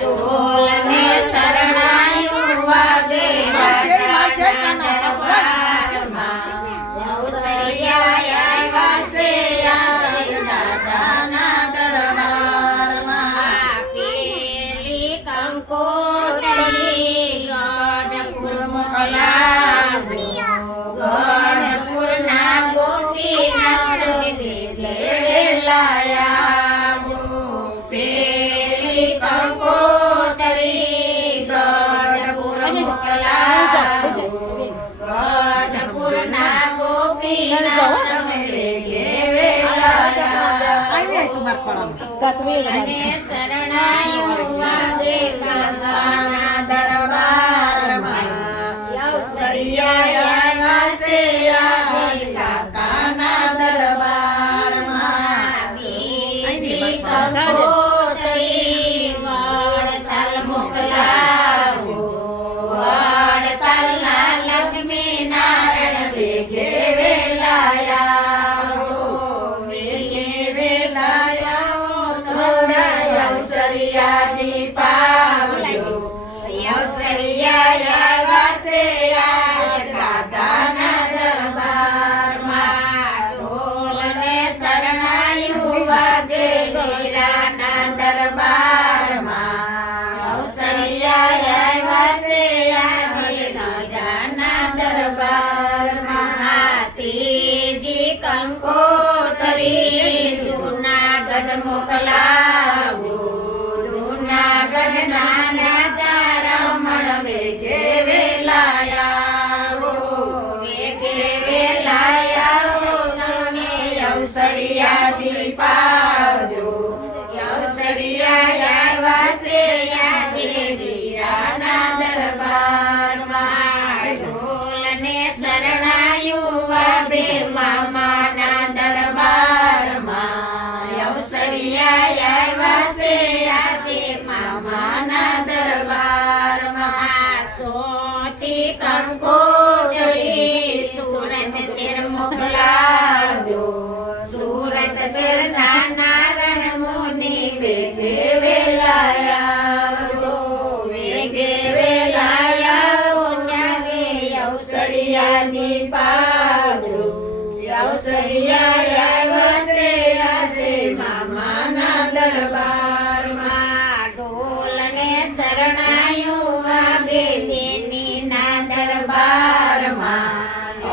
ઢોલ ને શરણાયું વાગે રાજા દરબારમાં અવસરિયા આવ્યા છે આજ દાદાના દરબારમાં પેલી કંકોત્રી ગઢપુર મોકલાવજો ગઢપુરના ગોપીનાથ લાયા પેલી કંકોત્રી ગઢપુર મોકલાવજો ગઢપુરના ગોપીનાથ અને શરણાયું વાગે ગંગાના દરબારમાં અવસરિયા આવ્યા છે આજ કાકાના દરબારમાં બીજી કંકોત્રી વડતાલ મોકલાવો વડતાલના લક્ષ્મી નારાયણ વેગે વેલાયા વેગે વેલાયા અવસરિયા દીપાવજો અવસરિયા આવ્યા છે આજ દાદાના દરબારમાં ઢોલ ને શરણાયું વાગે વીરાના દરબારમાં અવસરિયા આવ્યા છે આજ દાદાના દરબારમાં ત્રીજી કંકોત્રી જૂનાગઢ મોકલાવો જૂનાગઢના રાજા રમણ વેગે વેલાયા વેગે વેલાયા તમે અવસરિયા દીપાવજો અવસરિયા આવ્યા છે આજે વીરાના દરબારમાં ઢોલ ને શરણાયું વાગે મામાના દરબારમાં અવસરિયા આવ્યા છે આજે મામાના દરબારમાં સોથી કંકોત્રી સુરત શેર મોકલાવજો સુરત શેરના નારાયણ મુનિ વેગે વેલાયા વેગે વેલાયા ચારે અવસરિયા દીપાવજો અવસરિયા આવ્યા છે આજે મામાના દરબારમાં ઢોલ ને શરણાયું વાગે તેનીના દરબારમાં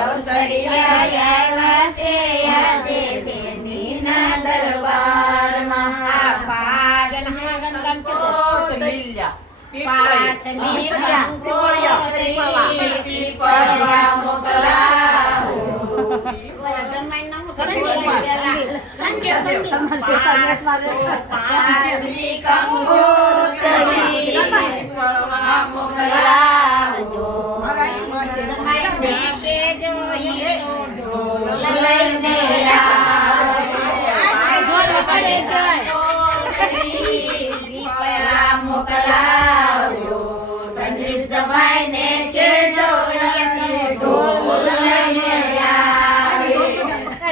અવસરિયા આવ્યા છે આજે તેનીના દરબારમાં પાસની કંકોત્રી પીપળવા મોકલાવો પાસની કંકોત્રી પીપળવા મોકલાવજો જમાઈને કેજો ઢોલ લઈને પીપળા મોકલાવજો સંદીપ જમાઈને કેજો ઢોલ લઈને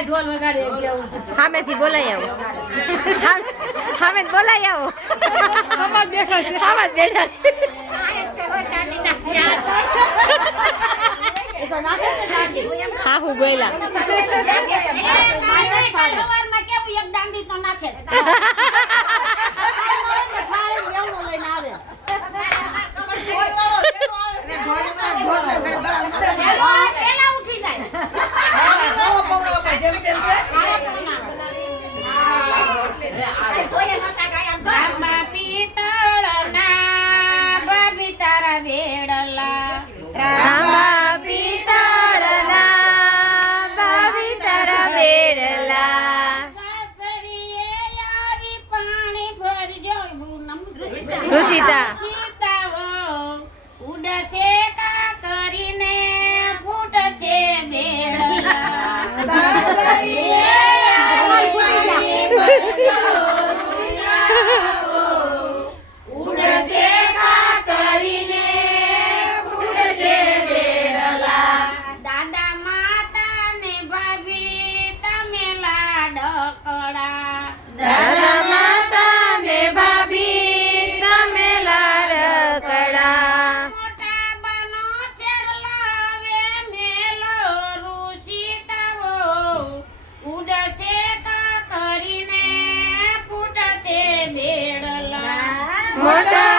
ઢોલ વગાડે સામેથી બોલાઈ આવો સામે બોલાઈ આવો આમાં બેઠા છે આમાં જ બેઠા છે હા હું બોલા રુચિતા ઉડશે કા કરીને ફૂટશે ઉડશે કા કરીને ફૂટશે બેડલા દાદા માતા ને ભાભી તમે લાડકડા દાદા માતા ને ભાભી તમે મોટા